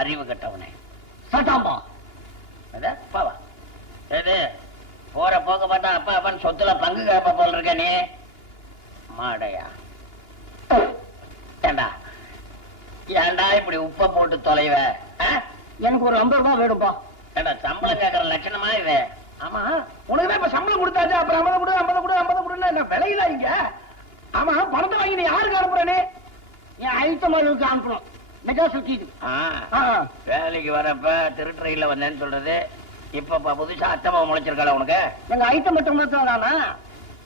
அறிவு கட்டவனே. சட்டாம்பா. அப்பாவா எது போற போக்க பார்த்தா அப்பா அப்பன் சொத்துல பங்கு கேப்ப போல இருக்க நீ. மாடையா. ஏண்டா? ஏண்டா இப்படி உப்ப போட்டு தொலைவ? எனக்கு ஒரு ஐம்பது ரூபாய் வேணும்பா ஏண்டா சம்பளம் கேட்கற லட்சணமா இது? ஆமா. உனக்கு இப்ப சம்பளம் கொடுத்தாச்சு அப்புறம் ஐம்பது கொடு ஐம்பது கொடு ஐம்பது கொடுன்னு என்ன விலையில இங்க? ஆமா பணத்தை வாங்கி யாருக்கு அனுப்புறனே என் ஐத்தமலுக்கு அனுப்பணும். மெட்ராஸ் சுத்திட்டு ஆ, ஆ. வேலைக்கு வரப்ப திருட்டுறையில வந்தேன்னு சொல்றது. இப்ப புதுசா அத்தமா முளைச்சிருக்கல உனக்கு? எங்க ஐட்டம் மட்டும் தானா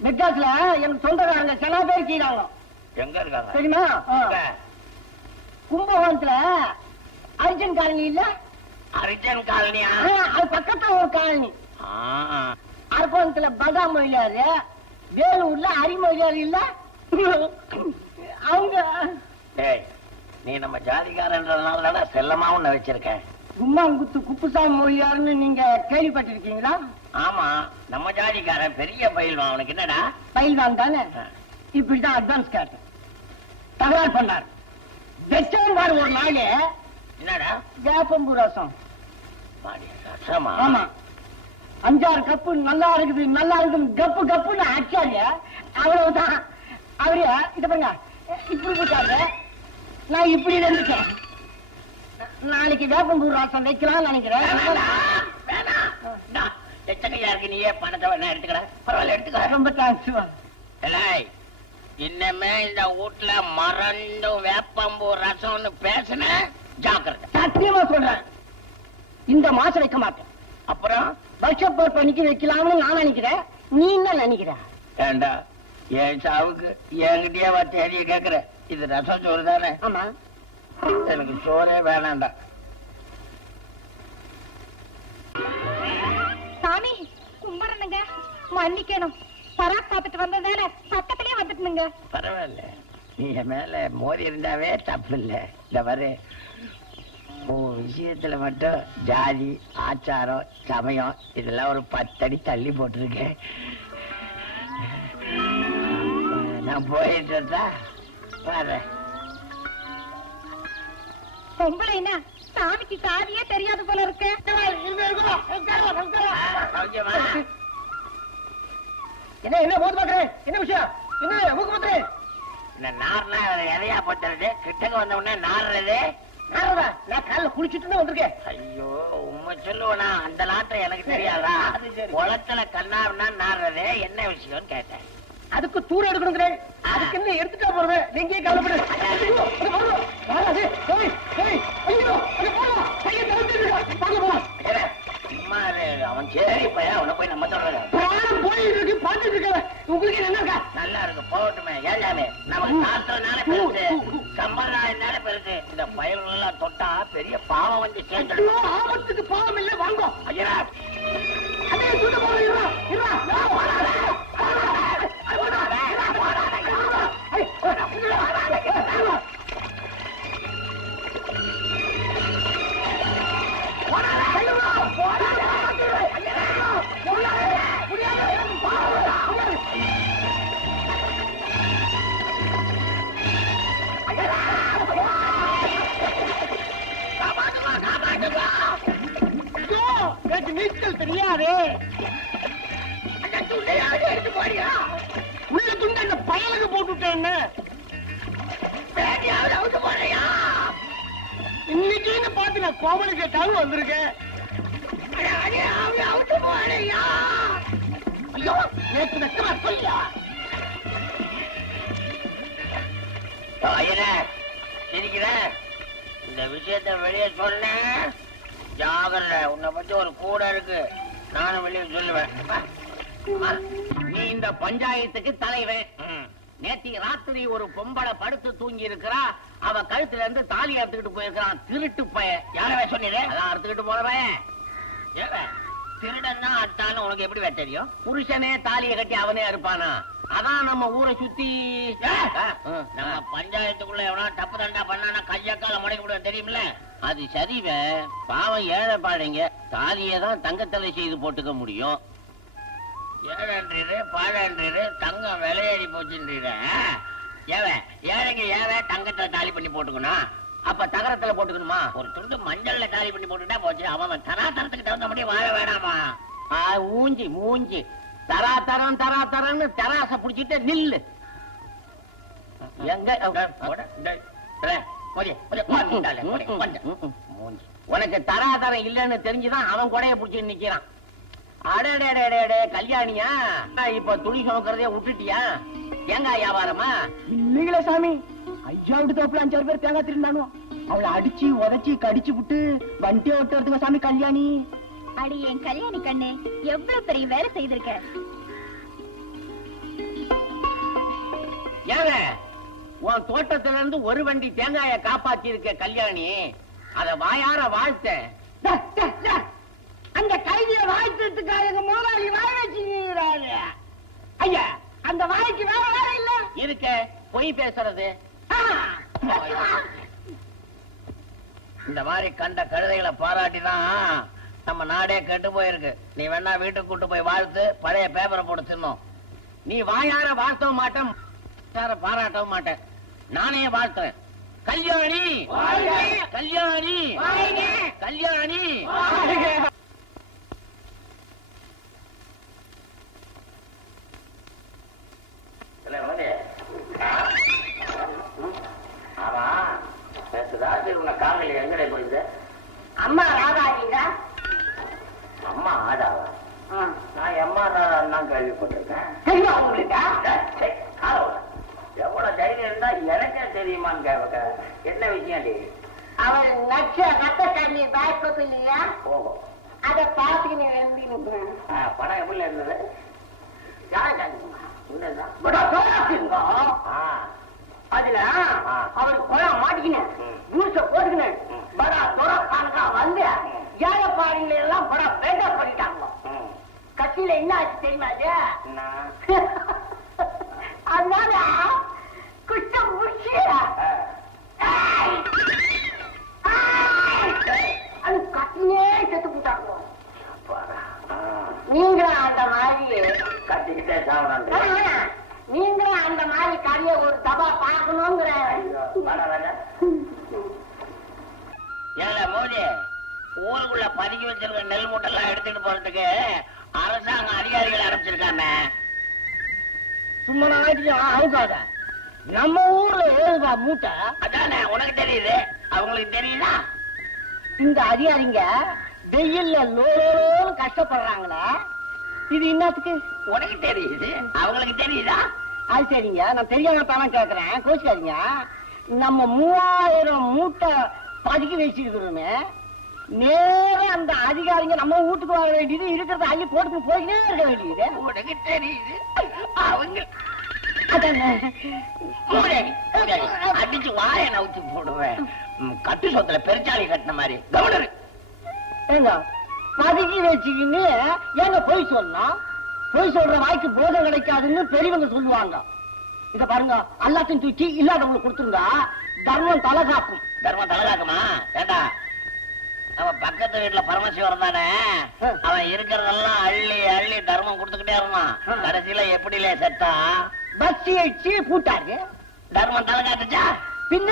மெட்ராஸ்ல எனக்கு சொந்தக்காரங்க சில பேர் கீழாங்க. எங்க இருக்காங்க? தெரியுமா. எங்க? கும்பகோணத்துல அர்ஜுன் காலனி இல்ல? அரிஜன் காலனியா? அது பக்கத்துல ஒரு காலனி. ஆ, அரக்கோணத்துல பகா மொழியாரு வேலூர்ல அரிமொழியாரு இல்ல? அவங்க நீ நம்ம ஜாதிக்காரன்றதுனால தானே செல்லமா உன்னை வச்சிருக்கேன் கும்மாங்குத்து குப்புசாமி மொழியாருன்னு நீங்க கேள்விப்பட்டிருக்கீங்களா? ஆமா நம்ம ஜாதிக்காரன் பெரிய பயில்வான் அவனுக்கு என்னடா? பயில்வான் தானே. இப்படிதான் அட்வான்ஸ் கேட்டு தகராறு பண்ணார். வெச்சவன் பாரு ஒரு நாள். என்னடா? வேப்பம்பு ரசம். ஆமா. அஞ்சாறு கப்பு நல்லா இருக்குது நல்லா இருக்குது கப்பு கப்புன்னு அச்சாரு அவ்வளவுதான். அவரு இத பாருங்க. இப்படி போட்டாரு. நான் இப்படி இருந்துட்டேன் நாளைக்கு வேப்பம்பூர் ரசம் வைக்கலாம்னு நினைக்கிறேன். எச்சக்கையா இருக்கு நீயே பணத்தை வேணா எடுத்துக்கடா. பரவாயில்ல எடுத்துக்க. ரொம்ப தேங்க்ஸ் இன்னமே இந்த வீட்டுல மறந்து வேப்பம்பூ ரசம்னு பேசுன ஜாக்கிரதை. சத்தியமா சொல்றேன். இந்த மாசம் வைக்க மாட்டேன். அப்புறம்? வருஷப் போர் பண்ணிக்கு வைக்கலாம்னு நான் நினைக்கிறேன். நீ என்ன நினைக்கிற? ஏண்டா என் சாவுக்கு என்கிட்டயே வா தேதியை கேக்குற. இது ரசம் சோறு தானே? ஆமா. எனக்கு சோறே வேணாண்டா. சாமி கும்பிடணுங்க. மன்னிக்கணும். பராக் பார்த்துட்டு வந்ததால பக்கத்திலே வந்துட்டுனுங்க பரவாயில்ல. நீ என் மேல மோதி இருந்தாவே தப்பு இல்ல. இந்த வரு. உன் விஷயத்துல மட்டும் ஜாதி ஆச்சாரம் சமயம் இதெல்லாம் ஒரு பத்தடி தள்ளி போட்டிருக்கேன். நான் போயிட்டு வரேன் பொம்பளைனா சாமிக்கு சாதியே தெரியாது போல இருக்கு. என்ன என்ன போது பாக்குறேன் என்ன விஷயம்? என்ன மூக்கு இந்த நார்னா எதையா போட்டுறது? கிட்டக்க வந்த உடனே நாடுறது நாரதா நான் காலைல குளிச்சுட்டு தான் வந்திருக்கேன். ஐயோ உண்மை சொல்லுவனா? அந்த நாட்டம் எனக்கு தெரியாதா. குளத்துல கண்ணாருன்னா நாடுறது என்ன விஷயம்னு கேட்டேன். அதுக்கு தூர எடுக்கணுங்கிறேன். அதுக்கு என்ன எடுத்துட்டா போறது? நீங்க கவலைப்படு. அவன் சரி பையன் அவனை போய் நம்ம சொல்றது பிராணம் போயிட்டு இருக்கு பார்த்துட்டு இருக்கேன் உங்களுக்கு என்ன இருக்கா? நல்லா இருக்கு போகட்டுமே. ஏழாமே நமக்கு சாஸ்திரம்னால பெருசு சம்பிரதாயம்னால பெருசு இந்த பயல்கள் எல்லாம் தொட்டா பெரிய பாவம் வந்து சேர்ந்துடும். ஆபத்துக்கு பாவம் இல்லை வாங்க. ஐயா நான் கோமலி கேட்டாலும் வந்திருக்கேன் ஐயோ நேற்று வெக்கமா சொல்லியா? ஐயனே இருக்கிறேன் இந்த விஷயத்த வெளியே சொன்னேன் ஜாகிரதை உன்னை பத்தி ஒரு கூட இருக்கு. நானும் வெளியே சொல்லுவேன். நீ இந்த பஞ்சாயத்துக்கு தலைவன். நேத்தி ராத்திரி ஒரு பொம்பளை படுத்து தூங்கி இருக்கிறா அவ கழுத்துல இருந்து தாலி அறுத்துக்கிட்டு போயிருக்கான் திருட்டு பய யாரவே சொன்னீரு அதான் அறுத்துக்கிட்டு போறவன் திருடன்னா அட்டான்னு உனக்கு எப்படி தெரியும்? புருஷனே தாலியை கட்டி அவனே இருப்பானா அதான் நம்ம ஊரை சுத்தி நம்ம பஞ்சாயத்துக்குள்ள எவனா தப்பு தண்டா பண்ணானா கையக்கால முடக்கி விட தெரியுமில்ல? அது சரிவே பாவம் ஏழை பாழைங்க. தாலியை தான் தங்கத்தலை செய்து போட்டுக்க முடியும். ஏழன்றீரு பாழன்றீரு தங்கம் விலையேறி போச்சுன்றீரு ஏவே ஏழைங்க ஏவே தங்கத்தை தாலி பண்ணி போட்டுக்கணும். அப்ப தகரத்துல போட்டுக்கணுமா? ஒரு துண்டு மஞ்சள்ல காலி பண்ணி போட்டுட்டா போச்சு. அவன் தராதரத்துக்கு தகுந்த மாதிரி வாழ வேணாமா? ஊஞ்சி மூஞ்சி. தரா தரம் தரா தரம்னு தராச புடிச்சிட்டு நில்லு. எங்க? உனக்கு தராதரம் இல்லைன்னு தெரிஞ்சுதான் அவன் கொடைய புடிச்சு நிக்கிறான். அடடே கல்யாணியா? இப்ப துணி சுமக்கிறதே விட்டுட்டியா? தேங்காய் வியாபாரமா? இல்லீங்களே சாமி. ஐயா விட்டு தோப்புல அஞ்சாறு பேர் தேங்காய் திருந்தானோ அவளை அடிச்சு உதைச்சு கடிச்சு விட்டு வண்டியை சாமி கல்யாணி. அடி என் கல்யாணி கண்ணு எவ்வளவு பெரிய வேலை செய்திருக்க? ஏங்க உன் தோட்டத்துல இருந்து ஒரு வண்டி தேங்காய காப்பாத்தி இருக்க கல்யாணி. அத வாயார வாழ்த்த. அந்த கைதிய வாழ்த்துறதுக்காக எங்க முதலாளி வாய் வச்சுக்கிறாரு. ஐயா அந்த வாய்க்கு வேற வேற இல்ல. இருக்க பொய் பேசுறது. இந்த மாதிரி கண்ட கழுதைகளை பாராட்டிதான் நம்ம நாடே கெட்டு போயிருக்கு. நீ வேணா வீட்டுக்கு கூட்டு போய் வாழ்த்து பழைய பேப்பரை போட்டு தின்னோம். நீ வாயார வாழ்த்தவும் மாட்டேன் பாராட்டவும் மாட்டேன். நானே வாழ்த்துறேன். கல்யாணி! கல்யாணி! கல்யாணி இல்ல, வந்து. ஆமா நேற்று ராத்திரி உன்னை காலையில் எங்கடே போயிருந்த அம்மா ராதாஜிங்க அம்மா ஆடாவா நான் எம்மா நான் கேள்விப்பட்டிருக்கேன். தெரியும் உங்களுக்கு. எவ்வளவு தைரியம் இருந்தா எனக்கே தெரியுமான்னு கேட்க என்ன விஷயம் டி? அவர் நச்ச ரத்த தண்ணி பேக்கப் இல்லையா? போகும் அத பாத்துக்கிட்டு வந்து ஆ, படம் எப்படி இருந்தது? உண்மைதான். ஆ, அதுல. அவர் கொலை மாட்டிக்கினேன். நியூஸ போட்டுக்கினேன். படா துறக்கானுக்கா வந்து ஏழைப்பாடுங்களை எல்லாம் படா பேட்டா பண்ணிட்டாங்க. கட்சியில என்ன ஆச்சு தெரியுமா அது? அதனால குஷ்டம் முடிச்சு அது கட்டினே செத்து போட்டாங்க நீங்களும் அந்த மாதிரி சாவறான் ஆ, நீங்களும் அந்த மாதிரி கதையை ஒரு தபா பார்க்கணுங்கிற மோதி ஊருக்குள்ள பதுக்கி வச்சிருக்க நெல் மூட்டெல்லாம் எடுத்துட்டு போறதுக்கு அரசாங்கம் அதிகாரிகள் ஆரம்பிச்சிருக்காங்க சும்மா அவுக்காத நம்ம ஊர்ல ஏழுதா மூட்டை? அதானே உனக்கு தெரியுது. அவங்களுக்கு தெரியுதா? இந்த அதிகாரிங்க வெயில்ல லோலோன்னு கஷ்டப்படுறாங்களே. இது என்னத்துக்கு? உனக்கு தெரியுது. அவங்களுக்கு தெரியுதா? அது சரிங்க. நான் தெரியாம தானே கேக்குறேன். கோச்சிக்காதீங்க. நம்ம மூவாயிரம் மூட்டை பதுக்கி வச்சிருக்கிறோமே நேரா அந்த அதிகாரிங்க நம்ம வீட்டுக்கு வர வேண்டியது இருக்கிறத அள்ளி போட்டு போயினே இருக்க வேண்டியது. உனக்கு தெரியுது. அவங்க. அடிச்சு வாய நவுத்தி போடுவேன். கட்டு சொத்துல பெருச்சாளி கட்டின மாதிரி. கவர்னர் ஏங்க? பதுக்கி வச்சுக்கின்னு ஏங்க பொய் சொல்லணும் பொய் சொல்ற வாய்க்கு போதம் கிடைக்காதுன்னு பெரியவங்க சொல்லுவாங்க. இத பாருங்க எல்லாத்தையும் தூக்கி இல்லாதவங்களுக்கு கொடுத்துருங்க தர்மம் தலை காக்கும் தர்மம் தலகாக்குமா? ஏண்டா? நம்ம பக்கத்து வீட்டுல பரமசிவரம் தானே. அவன் இருக்கிறதெல்லாம் அள்ளி அள்ளி தர்மம் கொடுத்துக்கிட்டே இருந்தான். கடைசியில எப்படிலே செத்தா? பஸ் அடிச்சு பூட்டாரு. தர்மம் தலகாட்டுச்சா பின்ன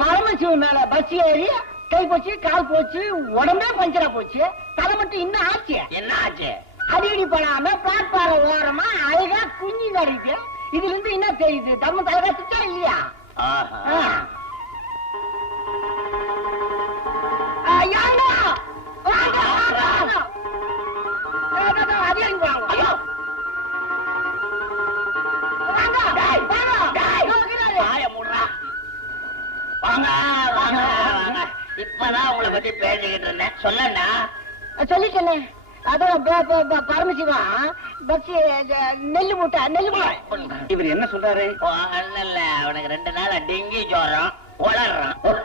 பரமசிவன் மேல பஸ் ஏறி கை போச்சு கால் போச்சு உடம்பே பஞ்சரா போச்சு. தலை மட்டும் இன்னும் ஆச்சு. என்ன ஆச்சு? அடிக்கடி படாம பிளாட்பாரம் ஓரமா அழகா குஞ்சு கிடைக்கு இதுல இருந்து என்ன தெரியுது? தம்ம தலை கட்டுச்சா இல்லையா? ஆஹா. இப்பதான் உங்களை பத்தி பேசிக்கிட்டு இருந்தேன். சொல்லண்ணா. சொல்லிட்டேனே அதான் ப- ப- ப- பரமசிவம் பஸ் நெல்லு மூட்டை நெல்லு மூட்டை. இவர் என்ன சொல்றாரு? இல்ல அவனுக்கு ரெண்டு நாள் டெங்கி ஜுரம் உளறான்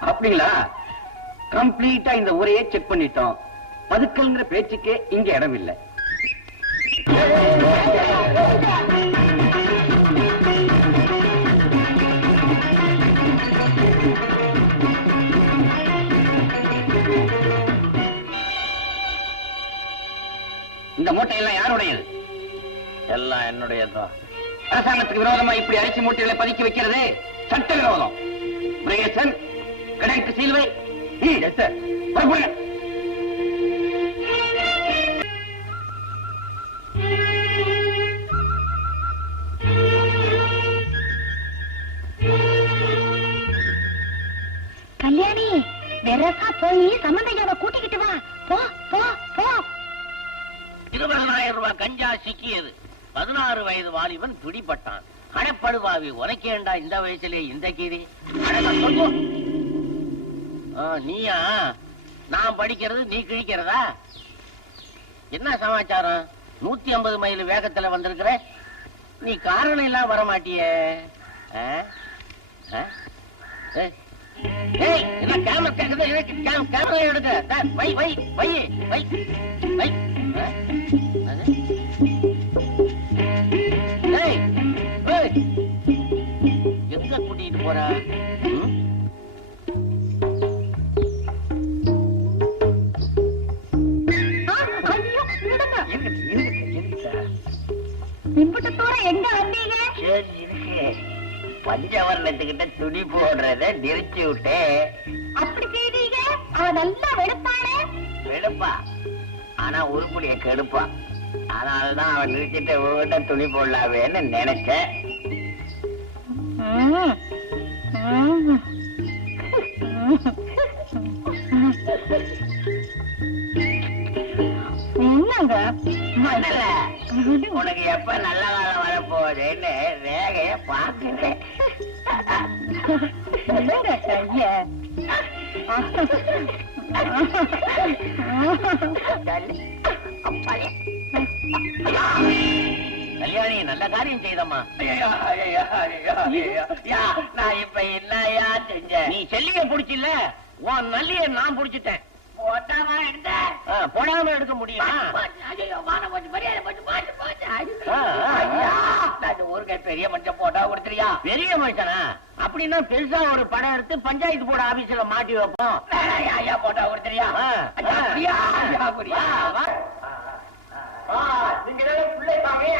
அப்படிங்களா? கம்ப்ளீட்டா இந்த ஊரையே செக் பண்ணிட்டோம். பதுக்கல்ங்கிற பேச்சுக்கே இங்க இடம் இல்ல என்னுடையதான் அரசாங்கத்துக்கு விரோதமா இப்படி அரிசி மூட்டைகளை பதுக்கி வைக்கிறது சட்ட விரோதம். முருகேசன் கடைக்கு சீல் வை எஸ் சார் புறப்படுங்க கல்யாணி வெரசா போய் சம்பந்தையாவை கூட்டிக்கிட்டு வா. போ போ போ. இருபதனாயிரம் ரூபாய் கஞ்சா சிக்கியது. பதினாறு வயது வாலிபன் பிடிபட்டான். அடப்படுவாவி உனக்கேண்டா இந்த வயசுலயே இந்த கீரி ஆ, நீயா? நான் படிக்கிறது நீ கிழிக்கிறதா? என்ன சமாச்சாரம்? நூத்தி ஐம்பது மைல் வேகத்துல வந்திருக்கிற? நீ காரணம் எல்லாம் வர மாட்டியே என்ன கேமரா கேக்குது? எனக்கு கேமரா எடுக்க வை வை வை வை வை. இருக்கு. பஞ்சவர்ணத்துக்கிட்ட துணி போடுறத நிறுத்தி விட்டு. அப்படி செய்தீங்க? அவ நல்லா வெளுப்பானே வெளுப்பா. ஆனா உருப்படிய கெடுப்பா. அதனாலதான் அவன் நிறுத்திட்டு உங்ககிட்ட துணி போடலாவேன்னு நினைச்சேன். என்னங்க? மண்ணல, உனக்கு எப்ப நல்ல காலம் வரப்போகுதுன்னு ரேகைய பாக்குறேன் அப்பாலே. கல்யாணி நல்ல காரியம் செய்தம்மா. நான் இப்ப என்னையா செஞ்சேன் நீ செல்லிய புடிச்சில்ல. உன் நல்லிய நான் புடிச்சிட்டேன். போடாம எடுக்க முடியுமா? ஊருக்கு பெரிய மனுஷன் போட்டா கொடுத்துறியா பெரிய மனுஷனா? அப்படின்னா பெருசா ஒரு படம் எடுத்து பஞ்சாயத்து போர்டு ஆபீஸ்ல மாட்டி வைப்போம். போட்டா கொடுத்துறியா நீங்க பிள்ளை சாமி?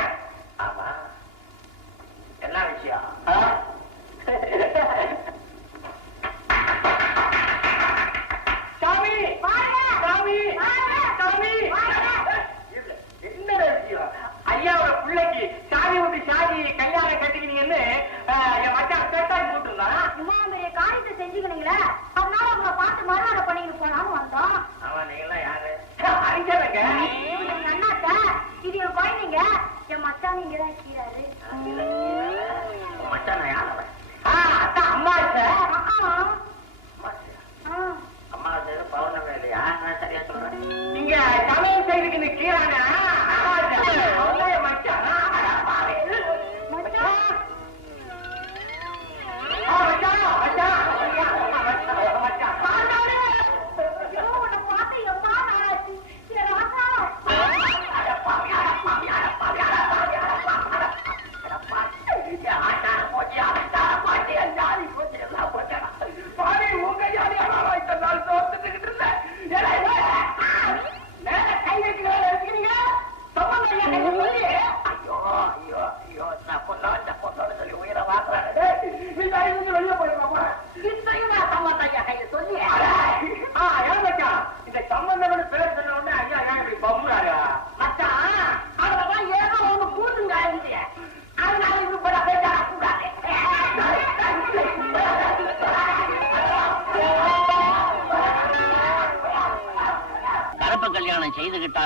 செஞ்சுக்கணுங்களே அதனால உங்களை பார்த்து மறுவாட பண்ணிட்டு போனாலும் வந்தோம்.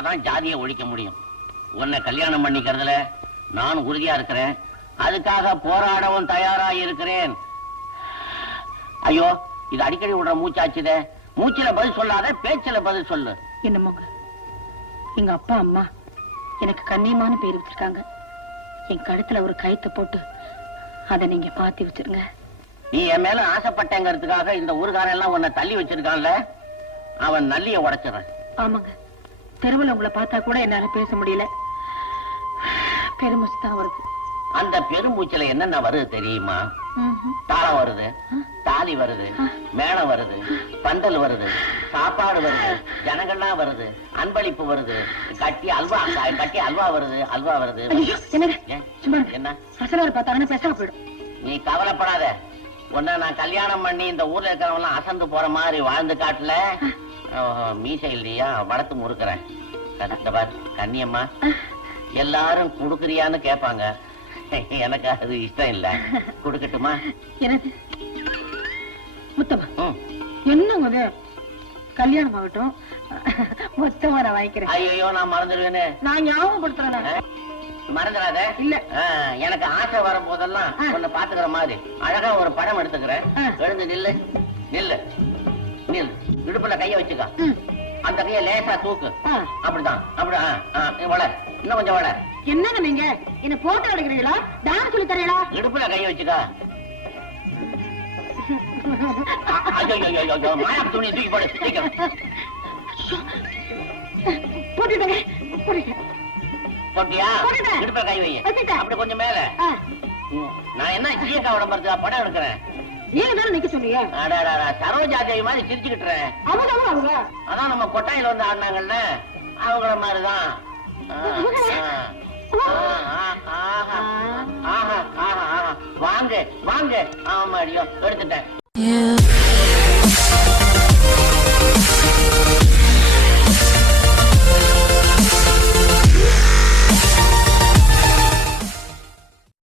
செய்துகிட்டாதான் ஜாதியை ஒழிக்க முடியும். உன்னை கல்யாணம் பண்ணிக்கிறதுல நான் உறுதியா இருக்கிறேன். அதுக்காக போராடவும் தயாரா இருக்கிறேன். ஐயோ இது அடிக்கடி விடுற மூச்சாச்சுதே. மூச்சில பதில் சொல்லாத பேச்சில பதில் சொல்லு. என்னமோங்க எங்க அப்பா அம்மா எனக்கு கண்ணியமான பேர் வச்சிருக்காங்க. என் கழுத்துல ஒரு கயித்தை போட்டு அதை நீங்க மாத்தி வச்சிருங்க. நீ என் மேல ஆசைப்பட்டேங்கிறதுக்காக இந்த ஊர்காரன் எல்லாம் உன்னை தள்ளி வச்சிருக்கான்ல? அவன் நல்லிய உடைச்சிடுறேன். ஆமாங்க. தெருவுல உங்களை பார்த்தா கூட என்னால பேச முடியல. பெருமிச்சு தான் வருது. அந்த பெருமூச்சில என்னென்ன வருது தெரியுமா. தாளம் வருது தாலி வருது மேளம் வருது பந்தல் வருது சாப்பாடு வருது ஜனங்கள்லாம் வருது அன்பளிப்பு வருது கட்டி அல்வா கட்டி அல்வா வருது அல்வா வருது. என்ன? பார்த்தாங்கன்னா பேசாம போயிடும். நீ கவலைப்படாத. உன்னை நான் கல்யாணம் பண்ணி இந்த ஊர்ல இருக்கிறவங்க எல்லாம் அசந்து போற மாதிரி வாழ்ந்து காட்டல. மீசை இல்லையா வளர்த்து முறுக்குறேன். கண்ணியம்மா. எல்லாரும் குடுக்குறியான்னு கேட்பாங்க எனக்கு அது இஷ்டம் இல்ல. குடுக்கட்டுமா? முத்தமா. என்னங்க கல்யாணம் ஆகட்டும். மொத்தமா நான் வாங்கிக்கிறேன். ஐயோ நான் மறந்துடுவேனே. நான் ஞாபகப்படுத்துறேன் ஆ? மறந்துடாத. இல்ல. எனக்கு ஆசை வரும் போதெல்லாம் ஆ. உன்னை பாத்துக்கிற மாதிரி. அழகா ஒரு படம் எடுத்துக்கிறேன். எழுந்து நில்லு. நில்லு. நில்லு இடுப்புல கைய வச்சுக்க. அந்த கைய லேசா தூக்கு. அப்படிதான். அப்படி ஆ, ஆ, நீ வள. இன்னும் கொஞ்சம் வள. என்னங்க நீங்க? என்ன போட்டோ எடுக்கிறீங்களா? டான்ஸ் சொல்லி தரீங்களா? இடுப்புல கைய வச்சுக்க. துணியை தூக்கி போடு. போட்டுட்டேங்க. போட்டுட்டேன். போட்டியா? போட்டுட்டேன். இடுப்புல கை வை. அப்படி கொஞ்சம் மேல. நான் என்ன சீக்கா விடம்பறதுக்கா படம் எடுக்கிறேன். நீங்க தானே நிக்க சொன்னீங்க சரோஜா தேவி மாதிரி சிரிச்சுக்கிட்டுறேன் அவங்க அவங்க அவங்க? அதான் நம்ம கொட்டாயில வந்து ஆடினாங்கல்ல? அவங்கள மாதிரிதான். வாங்க வாங்க. ஆமா அடியோ எடுத்துட்டேன்